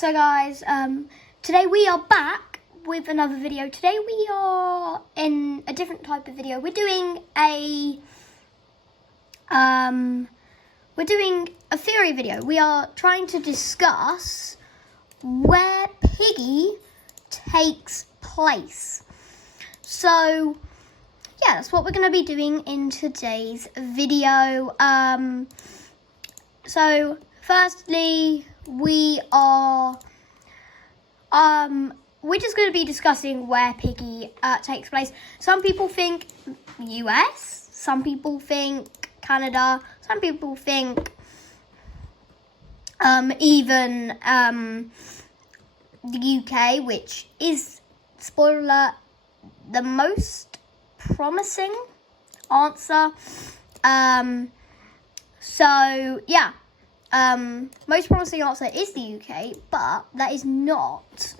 So guys, today we are back with another video. Today we are in a different type of video. We're doing a theory video. We are trying to discuss where Piggy takes place. So yeah, that's what we're going to be doing in today's video. So firstly, we're just going to be discussing where Piggy takes place. Some people think US, some people think Canada, some people think even the UK, which is, spoiler alert, the most promising answer. So yeah, most promising answer is the UK, but that is not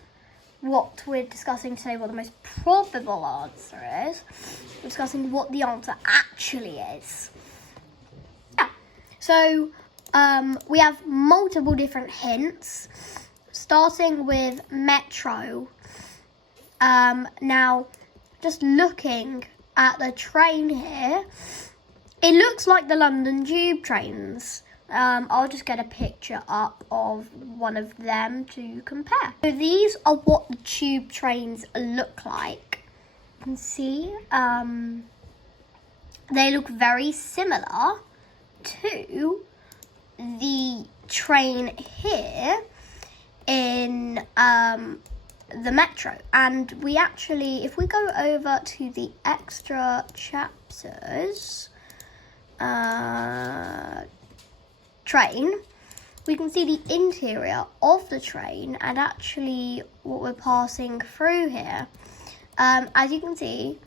what we're discussing today. What the most probable answer is. We're discussing what the answer actually is. Yeah. So we have multiple different hints, starting with Metro. Now, just looking at the train here, it looks like the London Tube trains. I'll just get a picture up of one of them to compare. So these are what the tube trains look like. You can see they look very similar to the train here in the Metro. And we actually, if we go over to the extra chapters train, we can see the interior of the train and actually what we're passing through here. As you can see,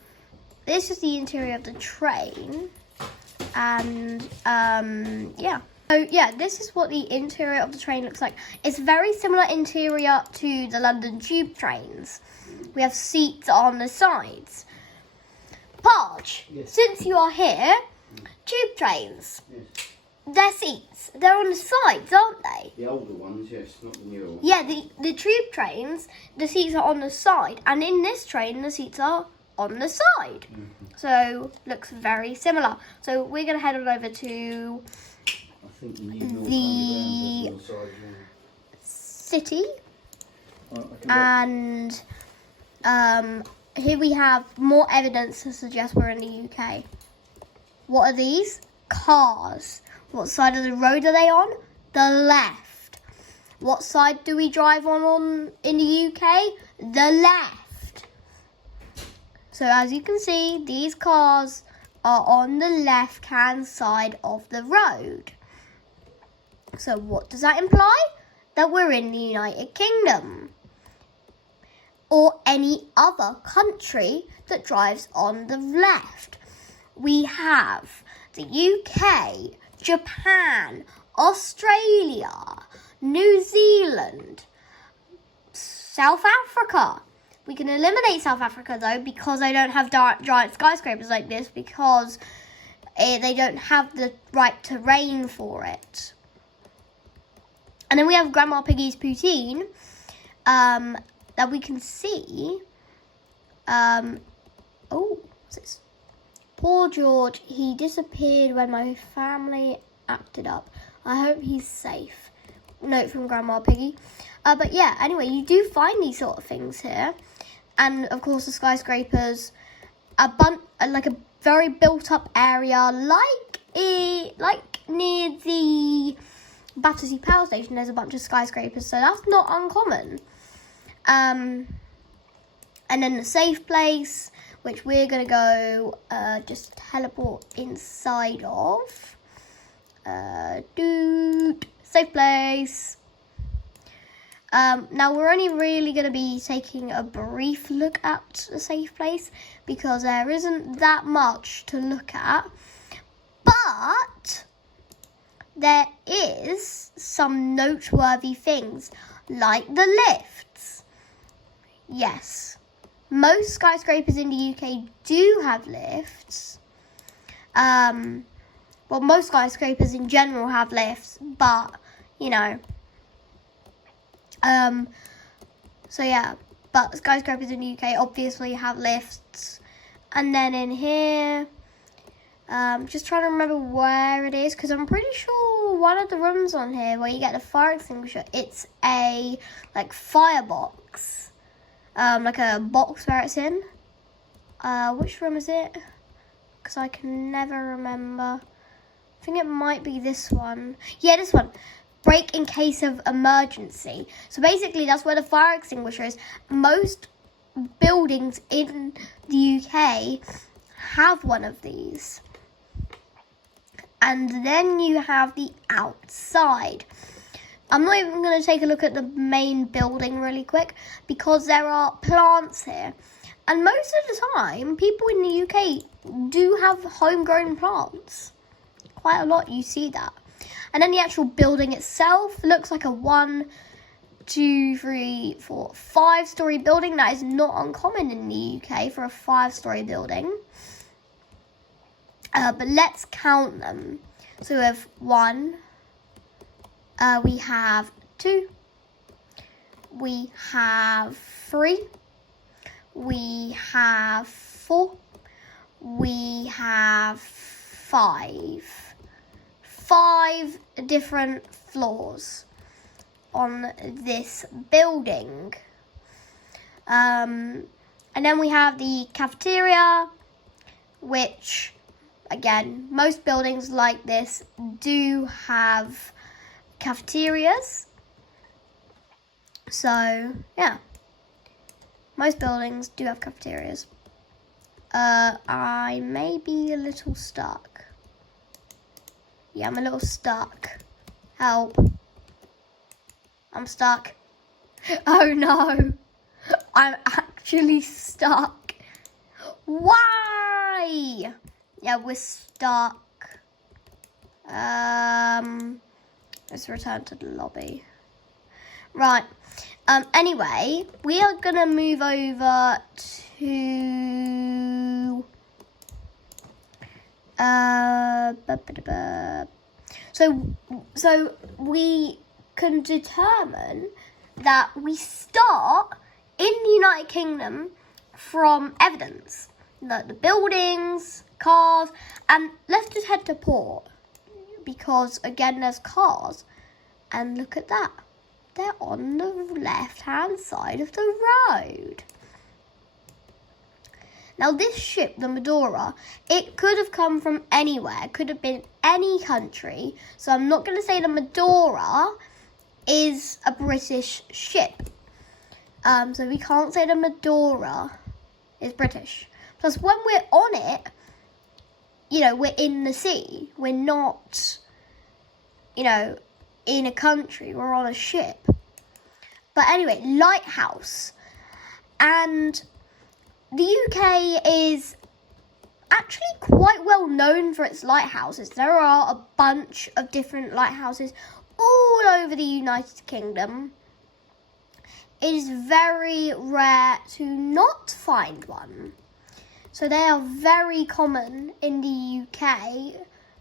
this is the interior of the train, and yeah. So yeah, this is what the interior of the train looks like. It's very similar interior to the London Tube trains. We have seats on the sides. Parge, yes. Since you are here, tube trains, yes. Their seats, they're on the sides, aren't they? The older ones, yes, not the newer ones. Yeah, the tube trains, the seats are on the side, and in this train, the seats are on the side. Mm-hmm. So, looks very similar. So, we're going to head on over to the city, and here we have more evidence to suggest we're in the UK. What are these? Cars. What side of the road are they on? The left. What side do we drive on in the UK? The left. So as you can see, these cars are on the left-hand side of the road. So what does that imply? That we're in the United Kingdom. Or any other country that drives on the left. We have the UK, Japan, Australia, New Zealand, South Africa. We can eliminate South Africa though, because they don't have giant skyscrapers like this, because they don't have the right terrain for it. And then we have Grandma Piggy's poutine that we can see. Oh, what's this? Poor George, he disappeared when my family acted up. I hope he's safe. Note from Grandma Piggy. But yeah, anyway, you do find these sort of things here. And of course the skyscrapers, like a very built up area, like near the Battersea Power Station, there's a bunch of skyscrapers, so that's not uncommon. And then the safe place, which we're going to go just teleport inside of. Safe place. Now, we're only really going to be taking a brief look at the safe place, because there isn't that much to look at. But there is some noteworthy things, like the lifts. Yes. Most skyscrapers in the UK do have lifts. Well, most skyscrapers in general have lifts, but, you know, So yeah, but skyscrapers in the UK obviously have lifts. And then in here, just trying to remember where it is, because I'm pretty sure one of the rooms on here where you get the fire extinguisher, it's a like firebox, like a box where it's in. Which room is it? Because I can never remember. I think it might be this one. Yeah, this one. Break in case of emergency. So basically that's where the fire extinguisher is. Most buildings in the UK have one of these. And then you have the outside. I'm not even going to take a look at the main building really quick because there are plants here. And most of the time, people in the UK do have homegrown plants. Quite a lot, you see that. And then the actual building itself looks like a 1, 2, 3, 4, 5-story building. That is not uncommon in the UK for a 5-story building. But let's count them. So we have 1, we have 2, we have 3, we have 4, we have 5. 5 different floors on this building. And then we have the cafeteria, which, again, most buildings like this do have cafeterias. So, yeah. Most buildings do have cafeterias. I may be a little stuck. Yeah, I'm a little stuck. Help. I'm stuck. Oh no. I'm actually stuck. Why? Yeah, we're stuck. Let's return to the lobby. Right. Anyway, we are gonna move over to so we can determine that we start in the United Kingdom from evidence, like the buildings, cars, and let's just head to port because again there's cars, and look at that, they're on the left-hand side of the road. Now this ship, the Medora, it could have come from anywhere. It could have been any country. So I'm not going to say the Medora is a British ship. So we can't say the Medora is British. Plus when we're on it, you know, we're in the sea. We're not, you know, in a country. We're on a ship. But anyway, lighthouse. And the UK is actually quite well known for its lighthouses. There are a bunch of different lighthouses all over the United Kingdom. It is very rare to not find one. So they are very common in the UK,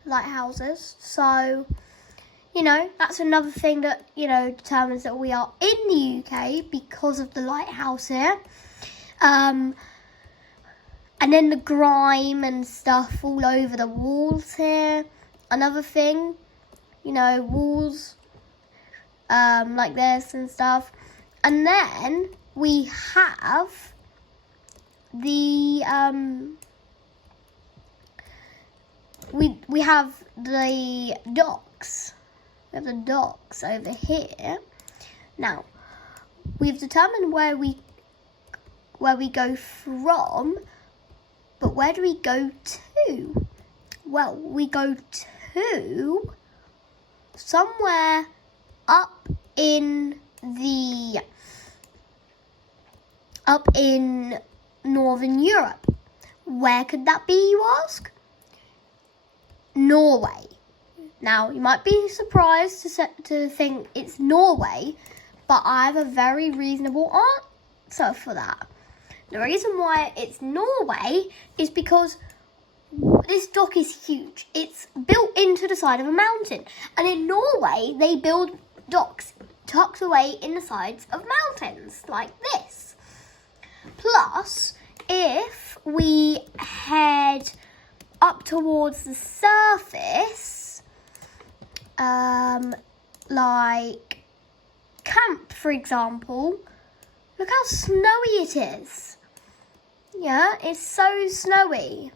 lighthouses. So, you know, that's another thing that, you know, determines that we are in the UK because of the lighthouse here. And then the grime and stuff all over the walls here. Another thing, you know, walls like this and stuff. And then we have the we have the docks. We have the docks over here. Now, we've determined where we go from. But where do we go to? Well, we go to somewhere up in Northern Europe. Where could that be, you ask? Norway. Now, you might be surprised to think it's Norway, but I have a very reasonable answer for that. The reason why it's Norway is because this dock is huge. It's built into the side of a mountain. And in Norway, they build docks tucked away in the sides of mountains, like this. Plus, if we head up towards the surface, like camp, for example, look how snowy it is. Yeah, it's so snowy.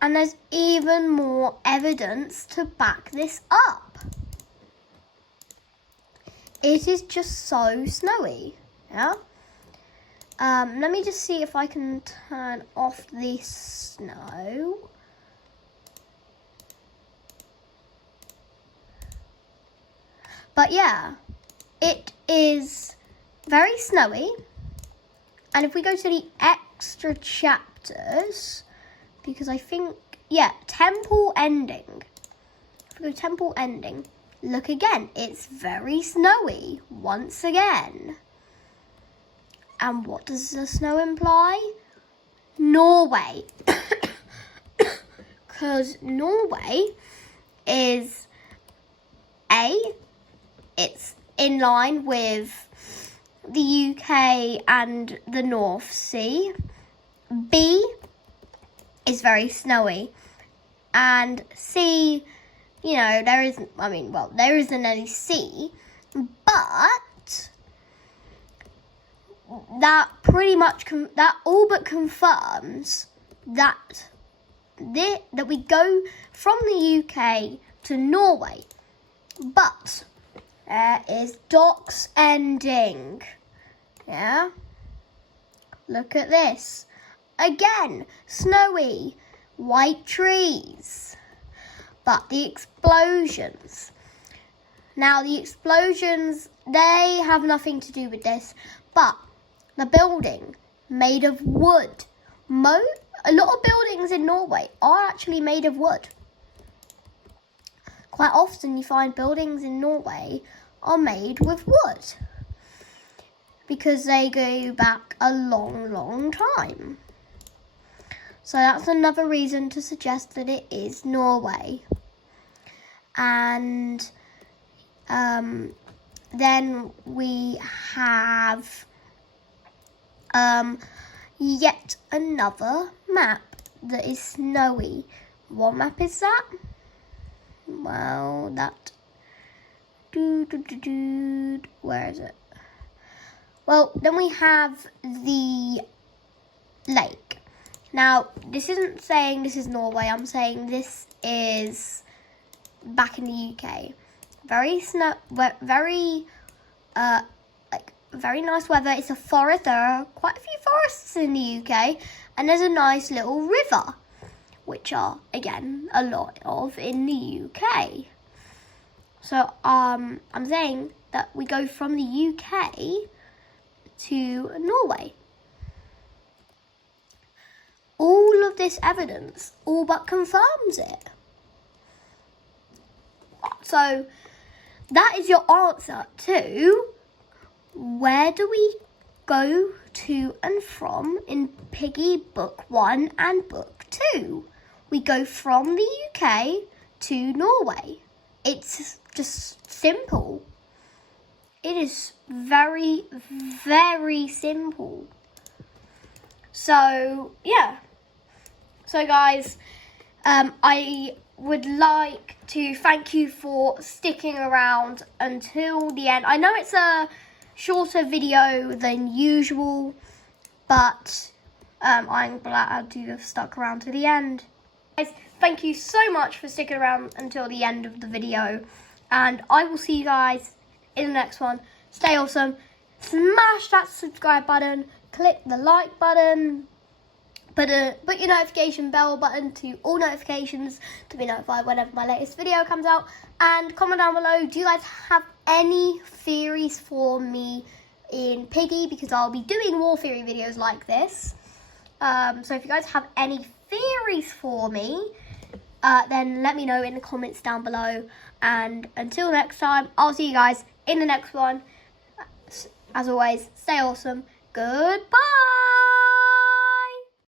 And there's even more evidence to back this up. It is just so snowy. Yeah. Let me just see if I can turn off the snow. But yeah, it is very snowy. And if we go to the extra chapters, because I think, yeah, temple ending. If we go temple ending, look again, it's very snowy once again. And what does the snow imply? Norway. Because Norway is it's in line with the UK and the North Sea. B is very snowy. And C, you know, there isn't any sea, but that pretty much that all but confirms that that we go from the UK to Norway. But there is docks ending. Yeah. Look at this. Again, snowy, white trees. But the explosions. Now the explosions, they have nothing to do with this, but the building made of wood. A lot of buildings in Norway are actually made of wood. Quite often you find buildings in Norway are made with wood because they go back a long, long time. So that's another reason to suggest that it is Norway. And then we have yet another map that is snowy. What map is that? Well, that... Where is it? Well, then we have the lake. Now, this isn't saying this is Norway. I'm saying this is back in the UK. Very nice weather. It's a forest. There are quite a few forests in the UK, and there's a nice little river, which are again a lot of in the UK. So I'm saying that we go from the UK to Norway. All of this evidence all but confirms it. So that is your answer to where do we go to and from in Piggy Book 1 and Book 2. We go from the UK to Norway. It's just simple. It is very, very simple. So, yeah. So, guys, I would like to thank you for sticking around until the end. I know it's a shorter video than usual, but I'm glad you have stuck around to the end. Guys, thank you so much for sticking around until the end of the video, and I will see you guys in the next one. Stay awesome. Smash that subscribe button, click the like button, put your notification bell button to all notifications to be notified whenever my latest video comes out, and comment down below, do you guys have any theories for me in Piggy, because I'll be doing more theory videos like this. So if you guys have any theories for me, then let me know in the comments down below, and until next time, I'll see you guys in the next one. As always, stay awesome. Goodbye.